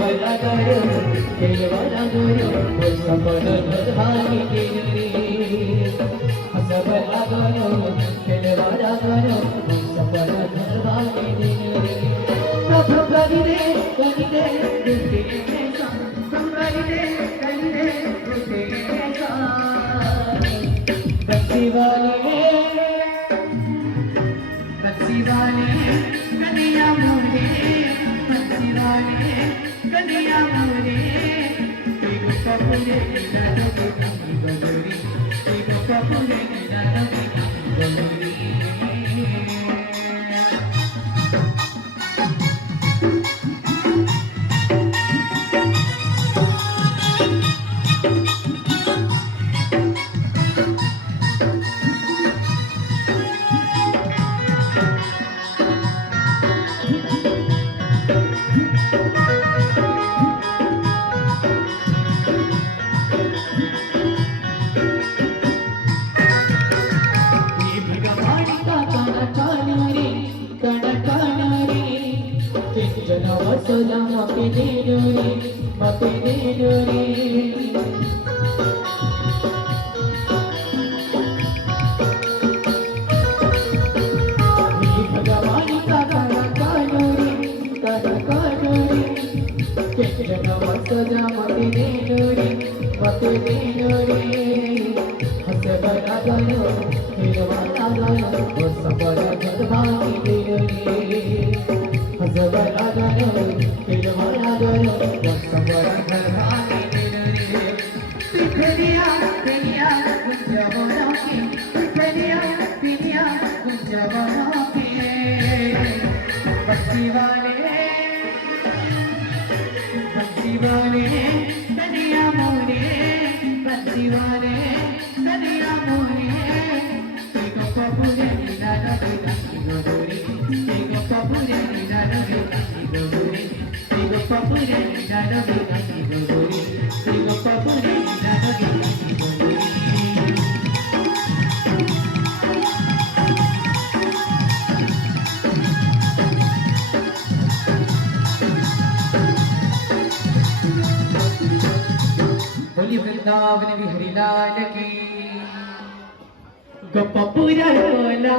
वाला गायो खेल वाला गायो वो सपन भागी गिरे हंस वाला गायो खेल वाला गायो वो सपन भागी गिरे प्रभु करी दे दुखे ऐसा तुम करी दे दुखे ऐसा बच्ची वाले कन्हैया मोरे बच्ची वाले कन्हैया मोरे एक कपूरे नीला रंग गगरी एक कपूरे नीला रंग गगरी सजा मपे दे डोरी मपे दे डोरी भगवान का कानूरी सजा मपे दे डोरी हंस बना गयो फिर वाला गयो वो सफर भागी दे डोरी हंस बना गयो फिर वाला गयो वो सफर भागी दे डोरी पिनिया पिनिया गुंजवना की पिनिया पिनिया गुंजवना की बच्ची वाले कन्हैया मोरे बच्ची वाले कन्हैया मोरे एक कपूरे नीला रंग गगरी एक कपूरे नीला रंग गगरी एक कपूरे नीला रंग गगरी एक कपूरे नीला रंग गगरी बोली वृंदावन बिहारी लाल की गप्पा पूरा बोला।